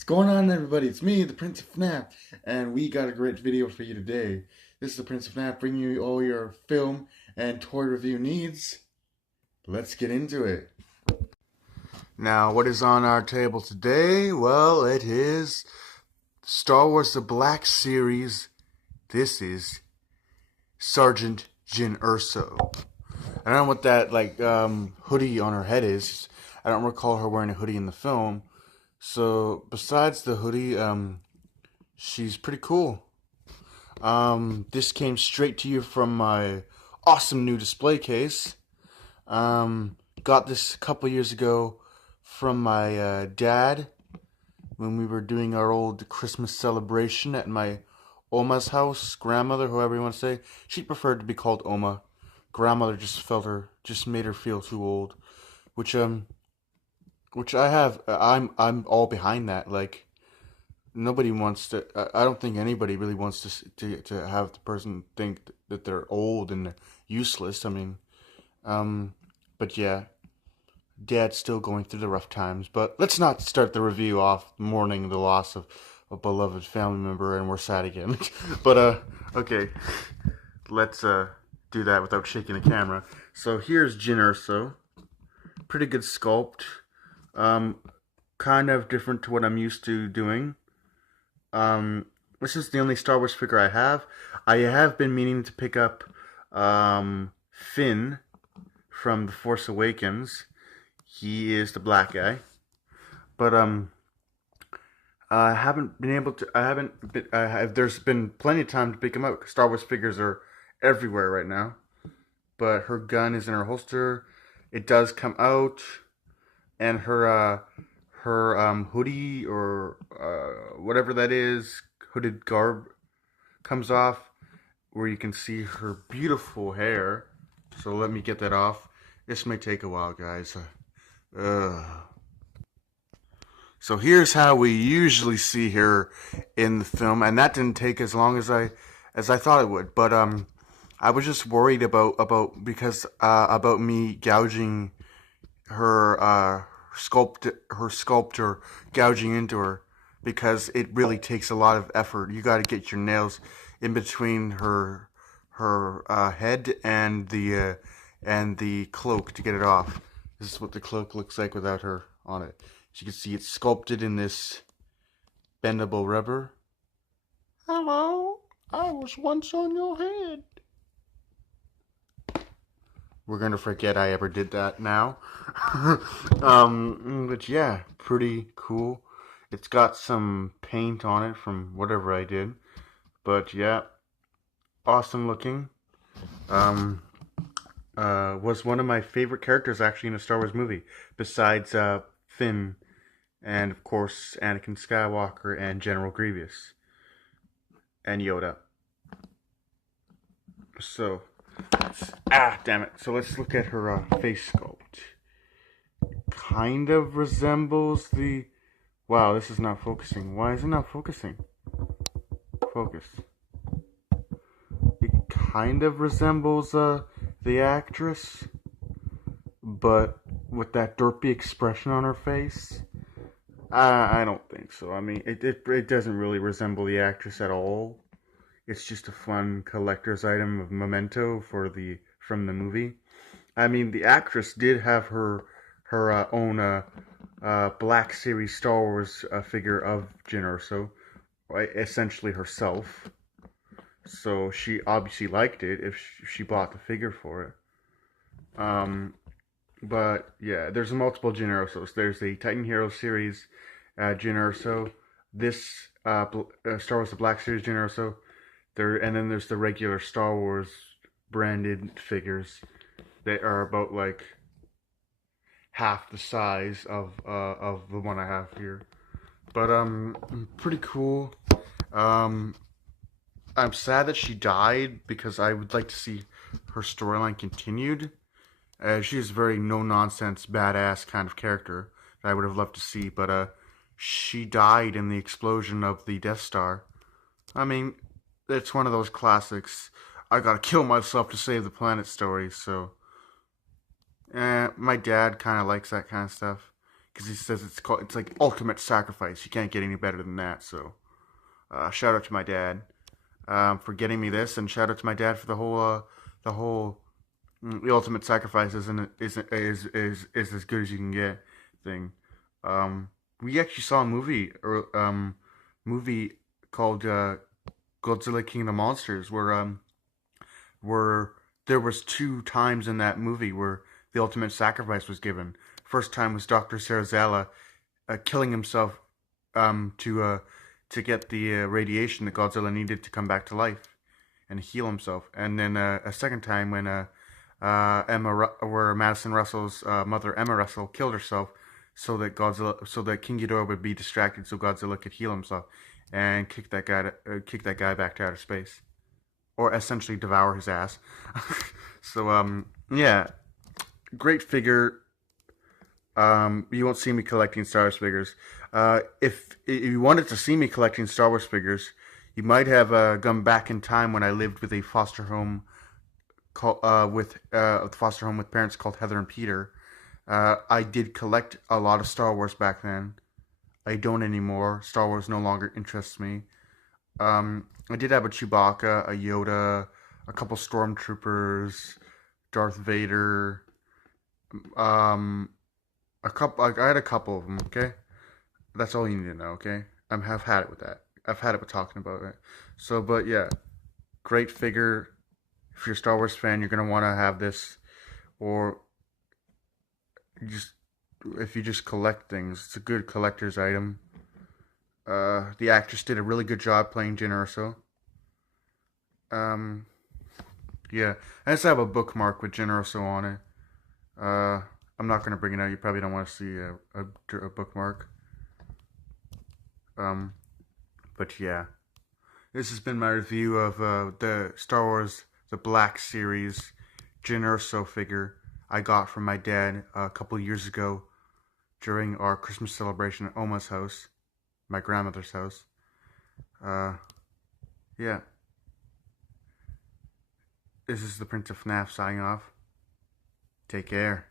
What's going on, everybody? It's me, the Prince of FNAF, and we got a great video for you today. This is the Prince of FNAF bringing you all your film and toy review needs. Let's get into it. Now, what is on our table today? Well, it is Star Wars The Black Series. This is Sergeant Jyn Erso. I don't know what that hoodie on her head is. I don't recall her wearing a hoodie in the film. So besides the hoodie, she's pretty cool. This came straight to you from my awesome new display case. Got this a couple years ago from my dad when we were doing our old Christmas celebration at my Oma's house, grandmother, whoever you want to say. She preferred to be called Oma. Grandmother just made her feel too old, which I have. I'm all behind that. Like, nobody wants to. I don't think anybody really wants to have the person think that they're old and useless. I mean, but yeah, Dad's still going through the rough times. But let's not start the review off mourning the loss of a beloved family member, and we're sad again. But okay, let's do that without shaking the camera. So here's Jyn Erso. Pretty good sculpt. Kind of different to what I'm used to doing. This is the only Star Wars figure I have. I have been meaning to pick up Finn from The Force Awakens. He is the black guy. But I haven't been able to. There's been plenty of time to pick him up. Star Wars figures are everywhere right now. But her gun is in her holster. It does come out. And her hoodie or whatever that is, hooded garb, comes off, where you can see her beautiful hair. So let me get that off. This may take a while, guys. So here's how we usually see her in the film, and that didn't take as long as I thought it would. But I was just worried about me gouging her sculptor gouging into her, because it really takes a lot of effort. You got to get your nails in between her head and the cloak to get it off. This is what the cloak looks like without her on it. As you can see, it's sculpted in this bendable rubber. Hello, I was once on your head. We're gonna forget I ever did that now. But yeah, pretty cool. It's got some paint on it from whatever I did. But yeah, awesome looking. Was one of my favorite characters actually in a Star Wars movie, besides Finn, and of course Anakin Skywalker and General Grievous, and Yoda. So. Damn it. So let's look at her face sculpt. Kind of resembles the... Wow, this is not focusing. Why is it not focusing? Focus. It kind of resembles the actress, but with that derpy expression on her face. I don't think so. I mean, it doesn't really resemble the actress at all. It's just a fun collector's item of memento from the movie. I mean, the actress did have her own Black Series Star Wars figure of Jyn Erso, right? Essentially herself. So she obviously liked it if she bought the figure for it. But yeah, there's multiple Jyn Ersos. There's the Titan Hero Series Jyn Erso. This Star Wars The Black Series Jyn Erso. And then there's the regular Star Wars branded figures. They are about like half the size of the one I have here. But pretty cool. I'm sad that she died, because I would like to see her storyline continued. She's a very no nonsense, badass kind of character that I would have loved to see. But she died in the explosion of the Death Star. I mean, it's one of those classics, I gotta kill myself to save the planet stories. So my dad kind of likes that kind of stuff. because he says it's like ultimate sacrifice. You can't get any better than that. So shout out to my dad for getting me this, and shout out to my dad for the whole the ultimate sacrifice is as good as you can get thing. We actually saw a movie called Godzilla King of the Monsters where there was two times in that movie where the ultimate sacrifice was given. First time was Dr. Sarazala killing himself to get the radiation that Godzilla needed to come back to life and heal himself. And then a second time when where Madison Russell's mother Emma Russell killed herself so that King Ghidorah would be distracted so Godzilla could heal himself and kick that guy back to outer space, or essentially devour his ass. So yeah, great figure. You won't see me collecting Star Wars figures. If you wanted to see me collecting Star Wars figures, you might have gone back in time when I lived with a foster home with parents called Heather and Peter. I did collect a lot of Star Wars back then. I don't anymore. Star Wars no longer interests me. I did have a Chewbacca, a Yoda, a couple Stormtroopers, Darth Vader. A couple. I had a couple of them. Okay, that's all you need to know. Okay, I've had it with that. I've had it with talking about it. So, but yeah, great figure. If you're a Star Wars fan, you're gonna want to have this, or just if you just collect things, it's a good collector's item. The actress did a really good job playing Jyn Erso. Yeah, I just have a bookmark with Jyn Erso on it. I'm not gonna bring it out. You probably don't want to see a bookmark. But yeah, this has been my review of the Star Wars The Black Series Jyn Erso figure I got from my dad a couple years ago during our Christmas celebration at Oma's house, my grandmother's house. Yeah. This is the Prince of FNAF signing off. Take care.